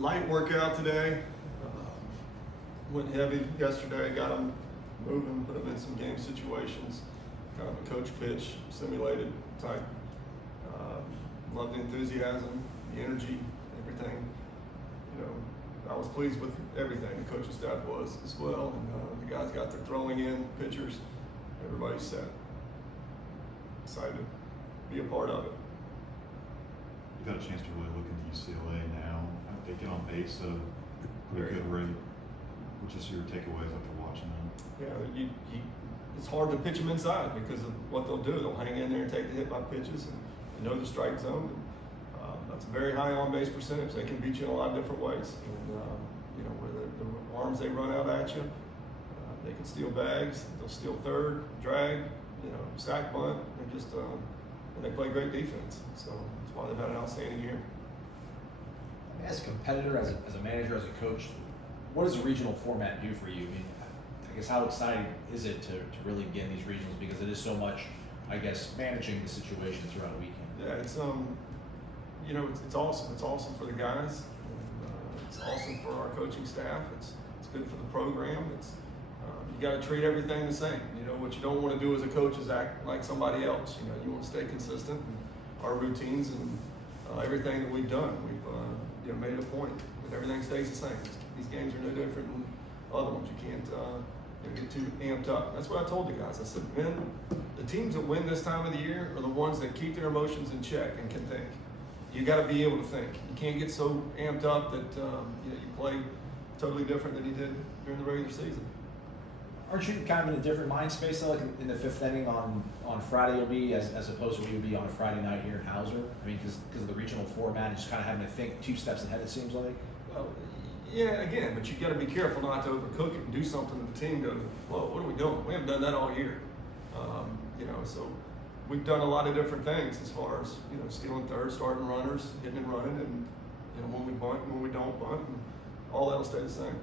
Light workout today. Went heavy yesterday, got them moving, put them in some game situations, kind of a coach pitch, simulated type. Love the enthusiasm, the energy, everything. You know, I was pleased with everything. The coaching staff was as well, and the guys got their throwing in, pitchers, everybody's set. Excited to be a part of it. You've had a chance to really look into UCLA now. They get on base at a pretty good rate. Which is your takeaways after watching them? Yeah, it's hard to pitch them inside because of what they'll do. They'll hang in there and take the hit by pitches and know the strike zone. That's a very high on base percentage. They can beat you in a lot of different ways. And, you know, where the arms they run out at you, they can steal bags. They'll steal third, drag, you know, sack bunt. They just and they play great defense. So that's why they've had an outstanding year. As a competitor, as a manager, as a coach, what does the regional format do for you? I mean, I guess how exciting is it to really get in these regionals, because it is so much, I guess, managing the situation throughout a weekend. Yeah, it's you know, it's awesome. It's awesome for the guys. And, it's awesome for our coaching staff. It's good for the program. It's you got to treat everything the same. You know, what you don't want to do as a coach is act like somebody else. You know, you want to stay consistent. And our routines and everything that we've done, we've you know, made it a point that everything stays the same. These games are no different than other ones. You can't you know, get too amped up. That's what I told the guys. I said, men, the teams that win this time of the year are the ones that keep their emotions in check and can think. You got to be able to think. You can't get so amped up that you know, you play totally different than you did during the regular season. Aren't you kind of in a different mind space, though, like in the fifth inning on Friday you'll be, as opposed to where you'll be on a Friday night here in Hauser? I mean, because of the regional format, and just kind of having to think 2 steps ahead, it seems like. Well, yeah, again, but you got to be careful not to overcook it and do something that the team goes, well, what are we doing? We haven't done that all year. You know, so we've done a lot of different things as far as, you know, stealing third, starting runners, hitting and running, and you know, when we bunt, when we don't bunt, and all that'll stay the same.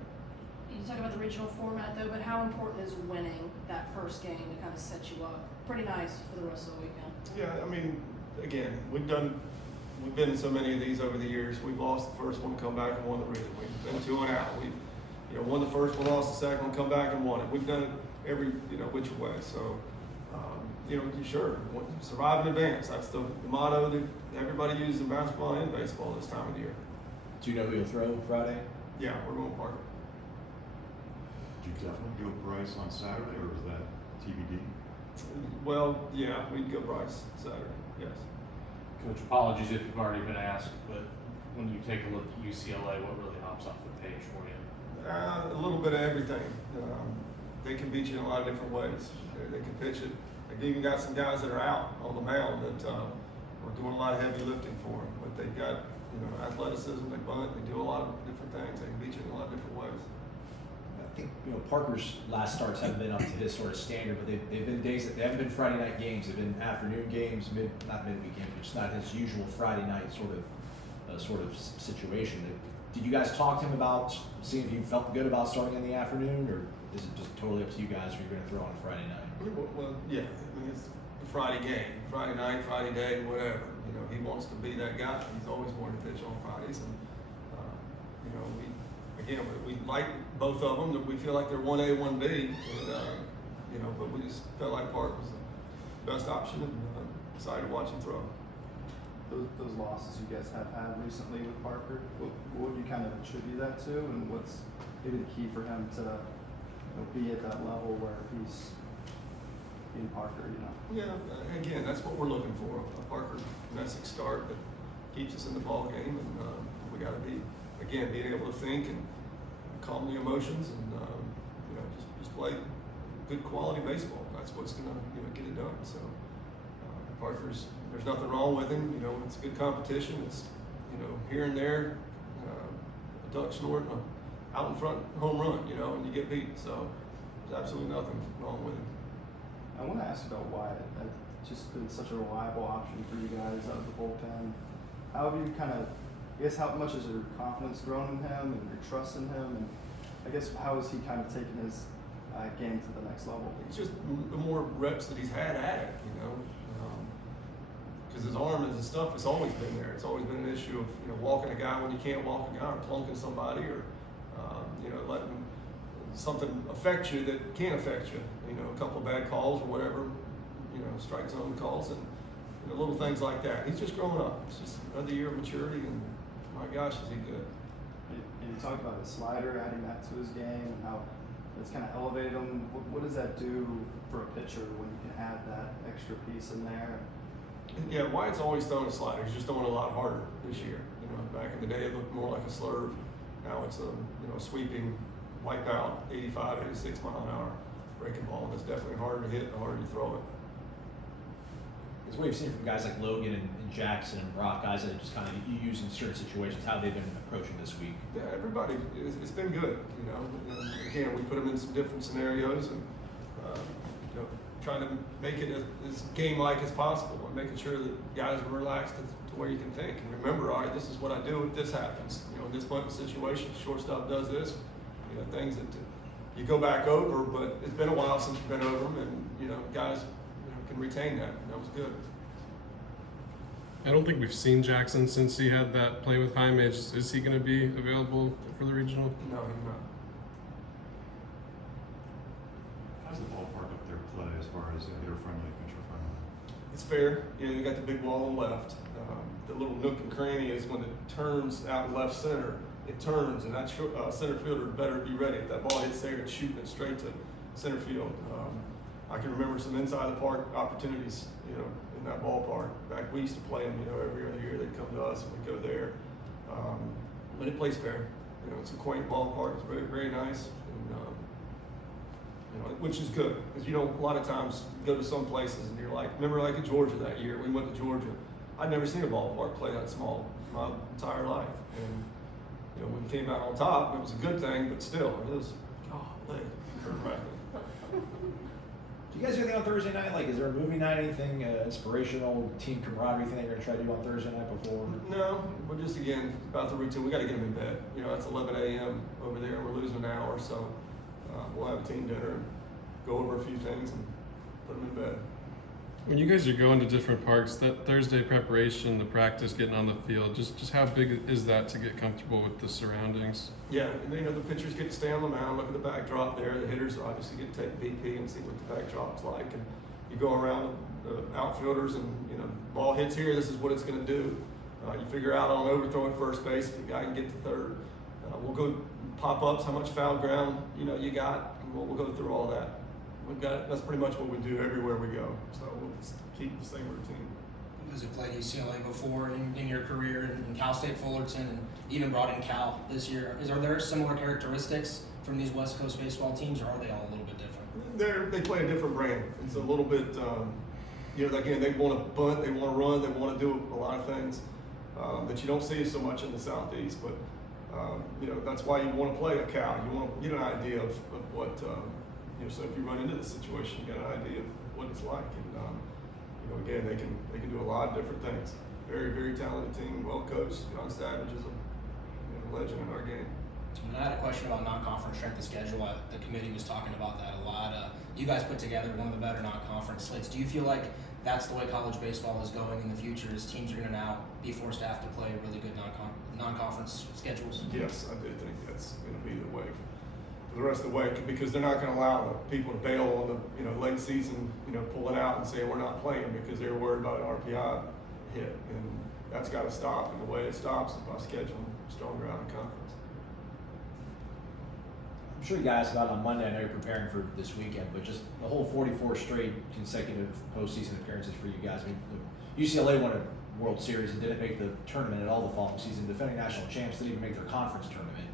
You talk about the regional format though, but how important is winning that first game to kind of set you up? Pretty nice for the rest of the weekend. Yeah, I mean, again, we've been in so many of these over the years. We've lost the first one, come back and won the region. We've been 2 and out. We've, you know, won the first one, lost the second one, come back and won it. We've done it every, you know, which way. So, you know, sure, survive and advance. That's the motto that everybody uses in basketball and baseball this time of the year. Do you know who you'll throw Friday? Yeah, we're going Parker. Did you definitely go Bryce on Saturday, or was that TBD? Well, yeah, we'd go Bryce Saturday, yes. Coach, apologies if you've already been asked, but when you take a look at UCLA, what really hops off the page for you? A little bit of everything. They can beat you in a lot of different ways. They can pitch it. They've even got some guys that are out on the mound that we're doing a lot of heavy lifting for them. But they've got, you know, athleticism. They bunt. They do a lot of different things. They can beat you in a lot of different ways. I think, you know, Parker's last starts haven't been up to his sort of standard, but they've been days that they haven't been Friday night games. They've been afternoon games, not midweek games, which is not his usual Friday night sort of situation. Did you guys talk to him about seeing if you felt good about starting in the afternoon, or is it just totally up to you guys who you're going to throw on a Friday night? Well, yeah. I mean, it's the Friday game, Friday night, Friday day, whatever. You know, he wants to be that guy. He's always wanted to pitch on Fridays, and you know, we like both of them. We feel like they're 1A, 1B, and you know, but we just felt like Park was the best option, and decided to watch him throw. Those losses you guys have had recently with Parker, what would you kind of attribute that to, and what's maybe the key for him to, you know, be at that level where he's in Parker, you know? Yeah, again, that's what we're looking for, a Parker Messick start that keeps us in the ball game, and we got to be, again, being able to think and calm the emotions, and you know, just play good quality baseball. That's what's going to, you know, get it done. So Parker's, there's nothing wrong with him. You know, it's good competition. It's, you know, here and there, a duck snort, out in front home run, you know, and you get beat. So there's absolutely nothing wrong with him. I want to ask about Wyatt. That's just been such a reliable option for you guys out of the bullpen. How have you kind of, I guess, how much has your confidence grown in him and your trust in him? And I guess, how has he kind of taken his game to the next level? It's just the more reps that he's had at it, you know. because his arm and his stuff has always been there. It's always been an issue of, you know, walking a guy when you can't walk a guy, or plunking somebody, or you know, letting something affect you that can't affect you. You know, a couple of bad calls or whatever, you know, strike zone calls, and you know, little things like that. He's just growing up. It's just another year of maturity, and my gosh, is he good. And you talked about his slider, adding that to his game, and how it's kind of elevated him. What does that do for a pitcher when you can add that extra piece in there? Yeah, Wyatt's always thrown a slider. He's just throwing it a lot harder this year. You know, back in the day, it looked more like a slurve. Now it's a, you know, sweeping, wipe out, 85, 86 mile an hour breaking ball, and it's definitely harder to hit the harder you throw it. It's what you've seen from guys like Logan and Jackson and Brock, guys that just kind of you use in certain situations, how they've been approaching this week. Yeah, everybody, it's been good, you know. And again, we put them in some different scenarios, and you know, trying to make it as game-like as possible, and making sure that guys are relaxed to where you can think. And remember, all right, this is what I do if this happens. You know, in this bunch of situations, shortstop does this. You know, things that you go back over, but it's been a while since you've been over them, and you know, guys, you know, can retain that. And that was good. I don't think we've seen Jackson since he had that play with Jaime. Is he going to be available for the regional? No, he's not. How's the ballpark up there play as far as hitter friendly, pitcher friendly? It's fair. You know, you got the big wall on the left. The little nook and cranny is when it turns out left center. It turns, and that center fielder better be ready. If that ball hits there, it's shooting it straight to center field. I can remember some inside the park opportunities, you know, in that ballpark. Back we used to play them, you know, every other year they'd come to us and we'd go there. But it plays fair. You know, it's a quaint ballpark. It's very, very nice, and you know, which is good, because you know, a lot of times you go to some places and you're like, remember like in Georgia that year, we went to Georgia. I'd never seen a ballpark play that small my entire life, and you know, when we came out on top, it was a good thing, but still, it was, golly, nerve-wracking. Do you guys do anything on Thursday night? Like, is there a movie night, anything inspirational, team camaraderie thing you're going to try to do on Thursday night before? No, we're just, again, about the routine. We got to get them in bed. You know, it's 11 a.m. over there. We're losing an hour, so we'll have a team dinner and go over a few things and put them in bed. When you guys are going to different parks, that Thursday preparation, the practice, getting on the field, just how big is that to get comfortable with the surroundings? Yeah, and you know, the pitchers get to stay on the mound, look at the backdrop there. The hitters obviously get to take BP and see what the backdrop's like. And you go around the outfielders, and you know, ball hits here, this is what it's going to do. You figure out on overthrow at first base if the guy can get to third. We'll go pop-ups, how much foul ground you know you got, and we'll go through all that. We've got, that's pretty much what we do everywhere we go. So we'll just keep the same routine. You guys have played UCLA before in your career, and Cal State Fullerton, and even brought in Cal this year. Are there similar characteristics from these West Coast baseball teams, or are they all a little bit different? They play a different brand. It's a little bit, you know, again, they want to bunt, they want to run, they want to do a lot of things that you don't see so much in the Southeast. But, you know, that's why you want to play a Cal. You want to get an idea of what, you know, so if you run into this situation, you got an idea of what it's like. And, you know, again, they can do a lot of different things. Very, very talented team, well coached. John Savage is a legend in our game. And I had a question about non-conference strength of schedule. The committee was talking about that a lot. You guys put together one of the better non-conference slates. Do you feel like that's the way college baseball is going in the future, is teams are going to now be forced to have to play really good non-conference schedules? Yes, I do think that's going to be the way for the rest of the way, because they're not going to allow the people to bail on the, you know, late season, you know, pulling out and saying we're not playing because they're worried about an RPI hit, and that's got to stop. And the way it stops is by scheduling stronger out of conference. I'm sure you guys about on Monday. I know you're preparing for this weekend, but just the whole 44 straight consecutive postseason appearances for you guys. I mean, UCLA won a World Series and didn't make the tournament at all the following season. Defending national champs didn't even make their conference tournament.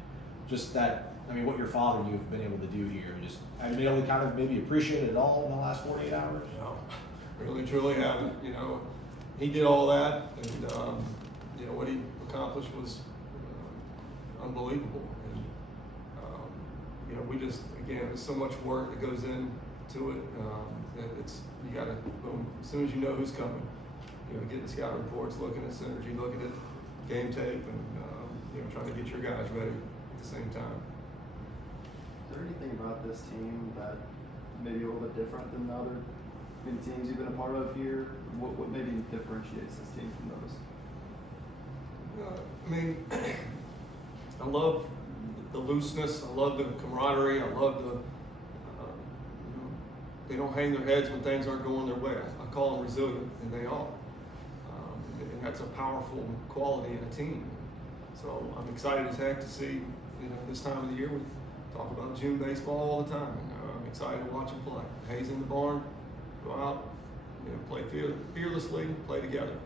Just that, I mean, what your father and you have been able to do here. Just, have you been able to kind of maybe appreciate it at all in the last 48 hours? No, really, truly haven't. You know, he did all that, and you know what he accomplished was unbelievable. And you know, we just, again, there's so much work that goes into it. That it's, you got to, boom, as soon as you know who's coming, you know, getting scout reports, looking at synergy, looking at game tape, and you know, trying to get your guys ready at the same time. Is there anything about this team that maybe a little bit different than the other in teams you've been a part of here? What maybe differentiates this team from those? I mean, I love the looseness. I love the camaraderie. I love the, they don't hang their heads when things aren't going their way. I call them resilient, and they are. And that's a powerful quality in a team. So I'm excited as heck to see, this time of the year we talk about June baseball all the time. I'm excited to watch them play. Hayes in the barn, go out, play fearlessly, play together.